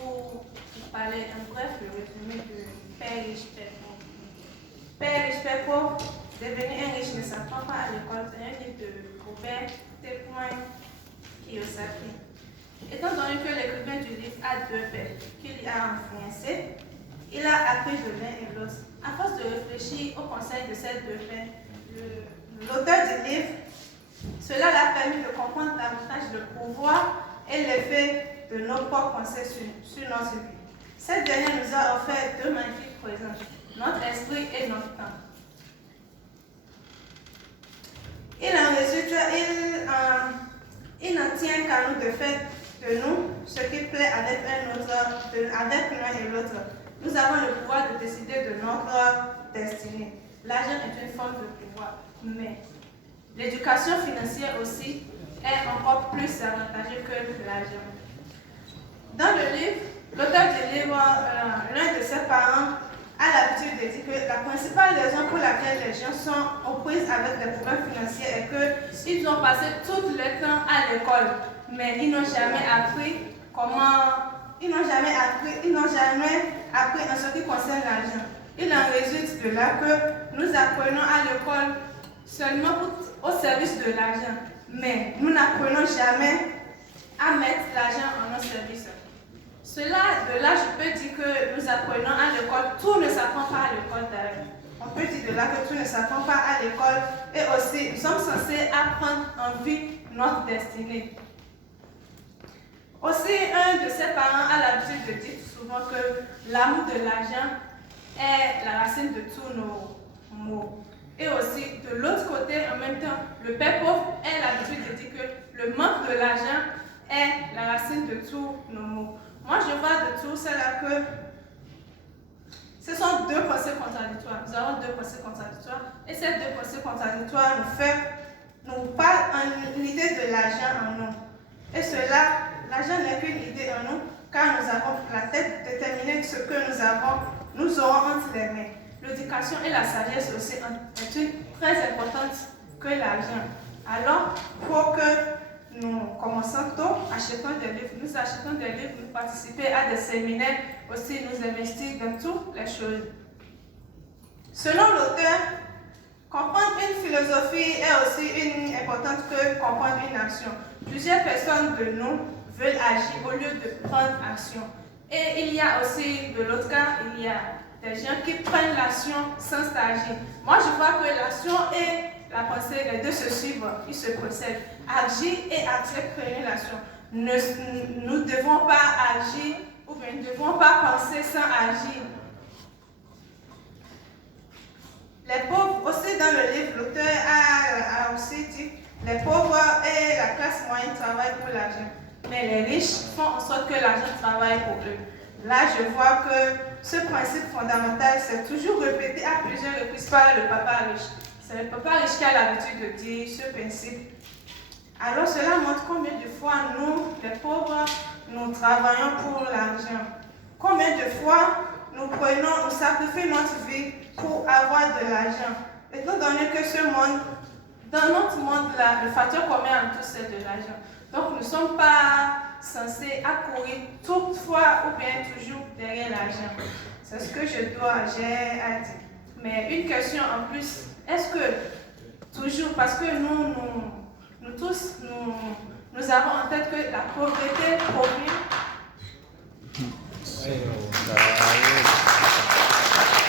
pour parler en bref, le résumé de Père riche, Père pauvre. Père riche, Père pauvre, devenir un riche ne s'apprend pas à l'école, c'est un livre de Robert Témoin Kiyosaki. Étant donné que l'écrivain du livre a deux pères qu'il a influencés, il a appris de l'un et de l'autre. À force de réfléchir au conseil de ces deux pères, l'auteur du livre, cela l'a permis de comprendre davantage le pouvoir et l'effet de nos propres pensées sur notre vie. Cette dernière nous a offert deux magnifiques présents, notre esprit et notre temps. Il en résulte, il n'en tient qu'à nous de faire de nous ce qui plaît avec l'un et l'autre. Nous avons le pouvoir de décider de notre destinée. L'argent est une forme de pouvoir, mais l'éducation financière aussi est encore plus avantageuse que l'argent. Dans le livre, l'auteur du livre, l'un de ses parents a l'habitude de dire que la principale raison pour laquelle les gens sont aux prises avec des problèmes financiers est qu'ils ont passé tout le temps à l'école, mais ils n'ont jamais appris en ce qui concerne l'argent. Il en résulte de là que nous apprenons à l'école seulement au service de l'argent, mais nous n'apprenons jamais à mettre l'argent en notre service. De là, je peux dire que nous apprenons à l'école, tout ne s'apprend pas à l'école d'ailleurs. On peut dire de là que tout ne s'apprend pas à l'école et aussi nous sommes censés apprendre en vie notre destinée. Aussi, un de ses parents a l'habitude de dire souvent que l'amour de l'argent est la racine de tous nos maux. Et aussi, de l'autre côté, en même temps, le père pauvre a l'habitude de dire que le manque de l'argent est la racine de tous nos maux. Moi, je vois de tout cela que ce sont deux pensées contradictoires. Nous avons deux pensées contradictoires. Et ces deux pensées contradictoires nous parlent une idée de l'argent en nous. Et cela, l'argent n'est qu'une idée en nous, car nous avons la tête déterminée de ce que nous aurons entre les mains. L'éducation et la sagesse aussi est une très importante que l'argent. Alors, pour que nous commençons tôt, achetons des livres, nous participons à des séminaires, aussi nous investissons dans toutes les choses. Selon l'auteur, comprendre une philosophie est aussi importante que comprendre une action. Plusieurs personnes de nous veulent agir au lieu de prendre action. Et il y a aussi, de l'autre cas, il y a des gens qui prennent l'action sans agir. Moi, je vois que l'action et la pensée, les deux se suivent, ils se précèdent. Agir et créer l'action. Nous ne devons pas agir ou bien nous ne devons pas penser sans agir. Les pauvres, aussi dans le livre, l'auteur a aussi dit les pauvres et la classe moyenne travaillent pour l'argent. Mais les riches font en sorte que l'argent travaille pour eux. Là, je vois que ce principe fondamental s'est toujours répété à plusieurs reprises par le papa riche. C'est le papa riche qui a l'habitude de dire ce principe. Alors cela montre combien de fois nous, les pauvres, nous travaillons pour l'argent. Combien de fois nous sacrifions notre vie pour avoir de l'argent. Étant donné que dans notre monde-là, le facteur commun en tout, c'est de l'argent. Donc nous ne sommes pas censés accourir toutefois ou bien toujours derrière l'argent. C'est ce que j'ai à dire. Mais une question en plus, est-ce que toujours, parce que nous tous, nous avons en tête que la pauvreté provient